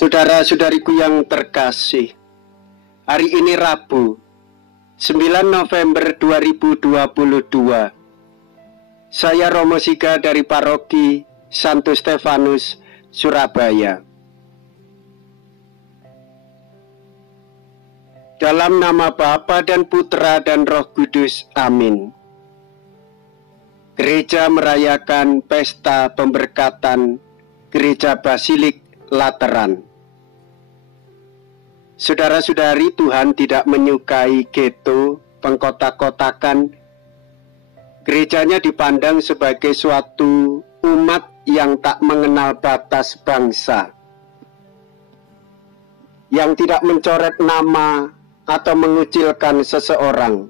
Saudara-saudariku yang terkasih, hari ini Rabu, 9 November 2022. Saya Romo Siga dari Paroki Santo Stefanus, Surabaya. Dalam nama Bapa dan Putra dan Roh Kudus, amin. Gereja merayakan pesta pemberkatan Gereja Basilik Lateran. Saudara-saudari, Tuhan tidak menyukai ghetto, pengkotak-kotakan. Gerejanya dipandang sebagai suatu umat yang tak mengenal batas bangsa, yang tidak mencoret nama atau mengucilkan seseorang.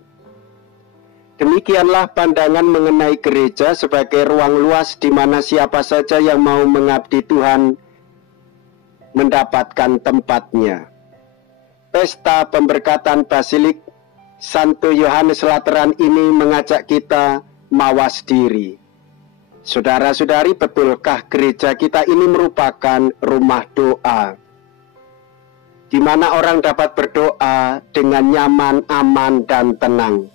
Demikianlah pandangan mengenai gereja sebagai ruang luas di mana siapa saja yang mau mengabdi Tuhan mendapatkan tempatnya. Pesta pemberkatan Basilik Santo Yohanes Lateran ini mengajak kita mawas diri. Saudara-saudari, betulkah gereja kita ini merupakan rumah doa, di mana orang dapat berdoa dengan nyaman, aman, dan tenang?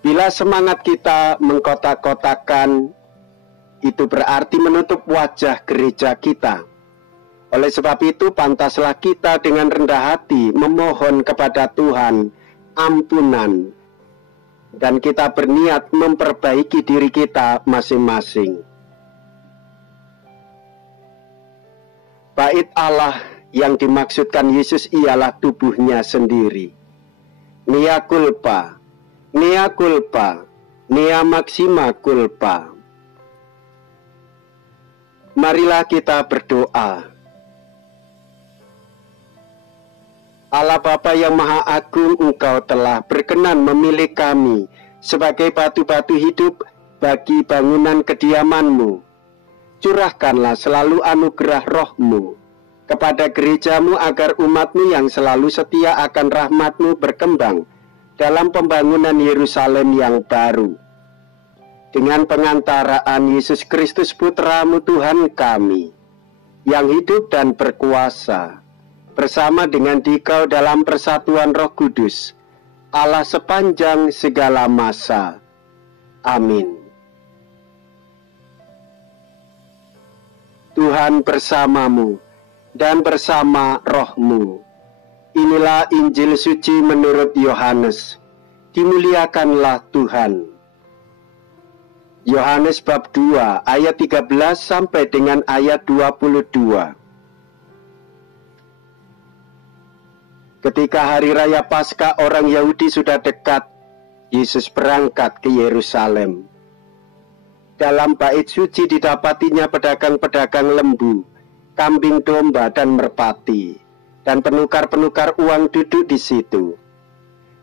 Bila semangat kita mengkotak-kotakan, itu berarti menutup wajah gereja kita. Oleh sebab itu, pantaslah kita dengan rendah hati memohon kepada Tuhan ampunan, dan kita berniat memperbaiki diri kita masing-masing. Bait Allah yang dimaksudkan Yesus ialah tubuhnya sendiri. Mea culpa, mea culpa, mea maxima culpa. Marilah kita berdoa. Allah Bapa yang Maha Agung, Engkau telah berkenan memilih kami sebagai batu-batu hidup bagi bangunan kediaman-Mu. Curahkanlah selalu anugerah Roh-Mu kepada gereja-Mu agar umat-Mu yang selalu setia akan rahmat-Mu berkembang dalam pembangunan Yerusalem yang baru. Dengan pengantaraan Yesus Kristus Putra-Mu Tuhan kami, yang hidup dan berkuasa, bersama dengan Dikau dalam persatuan Roh Kudus, Allah sepanjang segala masa. Amin. Tuhan bersamamu dan bersama rohmu. Inilah Injil suci menurut Yohanes. Dimuliakanlah Tuhan. Yohanes bab 2 ayat 13 sampai dengan ayat 22. Ketika hari raya Paskah orang Yahudi sudah dekat, Yesus berangkat ke Yerusalem. Dalam bait suci didapatinya pedagang-pedagang lembu, kambing domba dan merpati, dan penukar-penukar uang duduk di situ.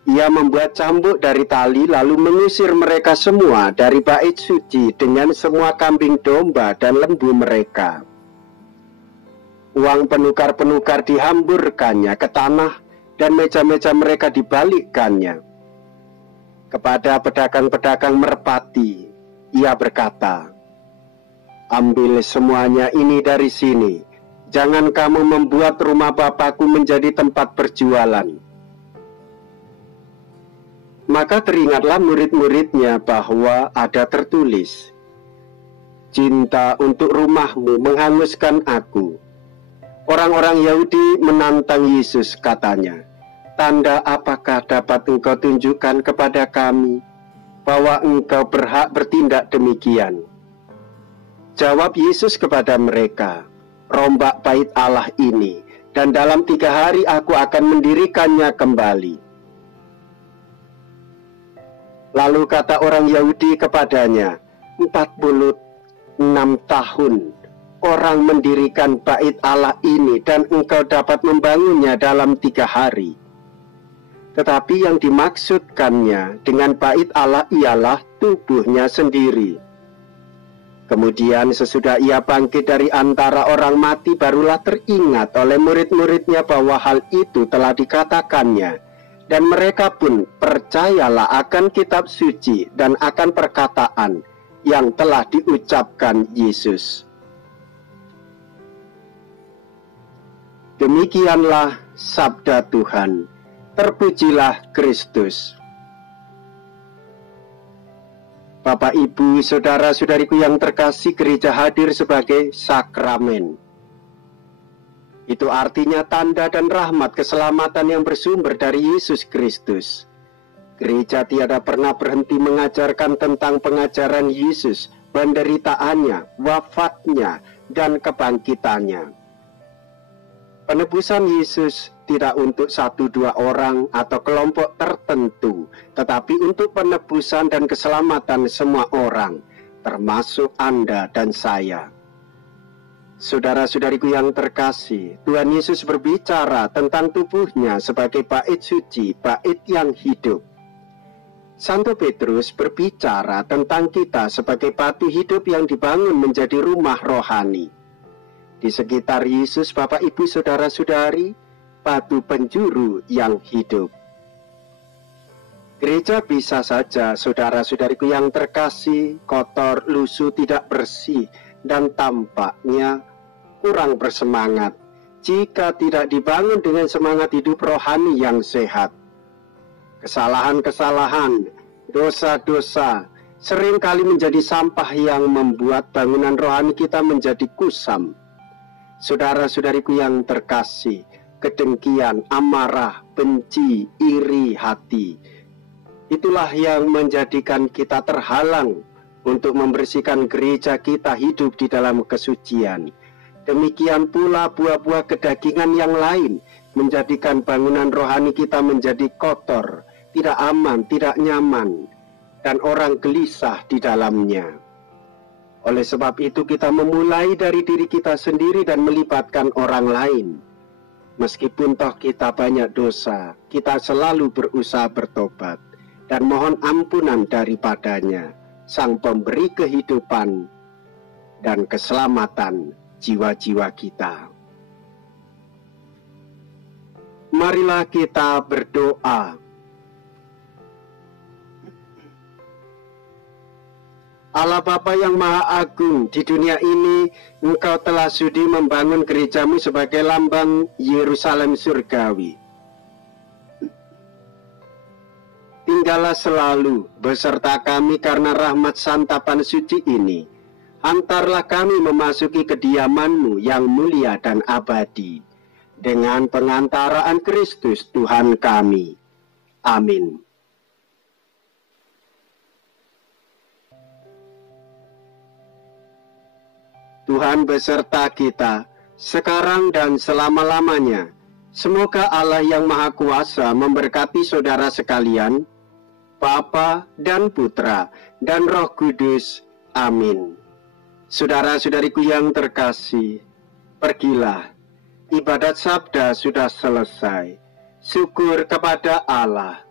Ia membuat cambuk dari tali lalu mengusir mereka semua dari bait suci dengan semua kambing domba dan lembu mereka. Uang penukar-penukar dihamburkannya ke tanah, dan meja-meja mereka dibalikkannya. Kepada pedagang-pedagang merpati, ia berkata, "Ambil semuanya ini dari sini. Jangan kamu membuat rumah Bapakku menjadi tempat berjualan." Maka teringatlah murid-muridnya bahwa ada tertulis, "Cinta untuk rumahmu menghanguskan aku." Orang-orang Yahudi menantang Yesus, katanya, "Tanda apakah dapat engkau tunjukkan kepada kami bahwa engkau berhak bertindak demikian?" Jawab Yesus kepada mereka, "Rombak bait Allah ini, dan dalam 3 hari aku akan mendirikannya kembali." Lalu kata orang Yahudi kepadanya, 46 tahun orang mendirikan bait Allah ini, dan engkau dapat membangunnya dalam 3 hari. Tetapi yang dimaksudkannya dengan bait Allah ialah tubuhnya sendiri. Kemudian sesudah ia bangkit dari antara orang mati, barulah teringat oleh murid-muridnya bahwa hal itu telah dikatakannya, dan mereka pun percayalah akan kitab suci dan akan perkataan yang telah diucapkan Yesus. Demikianlah sabda Tuhan. Terpujilah Kristus. Bapak, Ibu, saudara-saudariku yang terkasih, gereja hadir sebagai sakramen. Itu artinya tanda dan rahmat keselamatan yang bersumber dari Yesus Kristus. Gereja tiada pernah berhenti mengajarkan tentang pengajaran Yesus, penderitaannya, wafatnya, dan kebangkitannya. Penebusan Yesus tidak untuk 1-2 orang atau kelompok tertentu, tetapi untuk penebusan dan keselamatan semua orang, termasuk Anda dan saya. Saudara-saudariku yang terkasih, Tuhan Yesus berbicara tentang tubuhnya sebagai bait suci, bait yang hidup. Santo Petrus berbicara tentang kita sebagai batu hidup yang dibangun menjadi rumah rohani. Di sekitar Yesus, Bapak, Ibu, saudara-saudari, batu penjuru yang hidup. Gereja bisa saja, saudara-saudariku yang terkasih, kotor, lusuh, tidak bersih, dan tampaknya kurang bersemangat jika tidak dibangun dengan semangat hidup rohani yang sehat. Kesalahan-kesalahan, dosa-dosa seringkali menjadi sampah yang membuat bangunan rohani kita menjadi kusam. Saudara-saudariku yang terkasih, kedengkian, amarah, benci, iri hati, itulah yang menjadikan kita terhalang untuk membersihkan gereja kita hidup di dalam kesucian. Demikian pula buah-buah kedagingan yang lain menjadikan bangunan rohani kita menjadi kotor, tidak aman, tidak nyaman, dan orang gelisah di dalamnya. Oleh sebab itu kita memulai dari diri kita sendiri dan melibatkan orang lain. Meskipun toh kita banyak dosa, kita selalu berusaha bertobat dan mohon ampunan daripadanya, Sang Pemberi kehidupan dan keselamatan jiwa-jiwa kita. Marilah kita berdoa. Allah Bapa yang Maha Agung, di dunia ini Engkau telah sudi membangun gerejamu sebagai lambang Yerusalem surgawi. Tinggallah selalu beserta kami karena rahmat santapan suci ini. Antarlah kami memasuki kediaman-Mu yang mulia dan abadi, dengan pengantaraan Kristus Tuhan kami. Amin. Tuhan beserta kita, sekarang dan selama-lamanya. Semoga Allah yang Maha Kuasa memberkati saudara sekalian, Bapa dan Putra dan Roh Kudus. Amin. Saudara-saudariku yang terkasih, pergilah. Ibadat sabda sudah selesai. Syukur kepada Allah.